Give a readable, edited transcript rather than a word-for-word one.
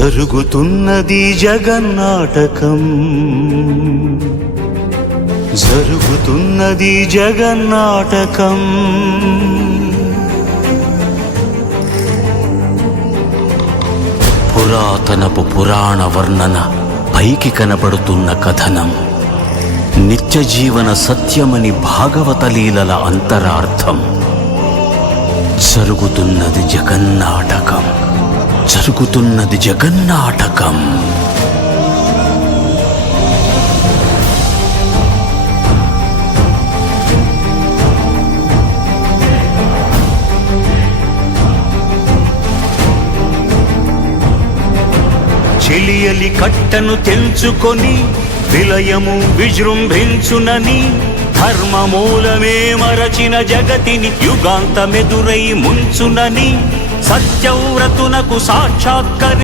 జరుగుతున్నది జగన్నాటకం, జరుగుతున్నది జగన్నాటకం. పురాతనపు పురాణ వర్ణన, పైకి కనబడుతున్న కథనం, నిత్య జీవన సత్యమని భాగవత లీలల అంతరార్థం. జరుగుతున్నది జగన్నాటకం, జరుగుతున్నది జగన్నాటకం. చెలియలి కట్టను తెంచుకొని విలయము విజృంభించునని, ధర్మమూలమే మరచిన జగతిని యుగాంతమెదురై ముంచునని, సత్యవ్రతునకు సాక్షాత్కరి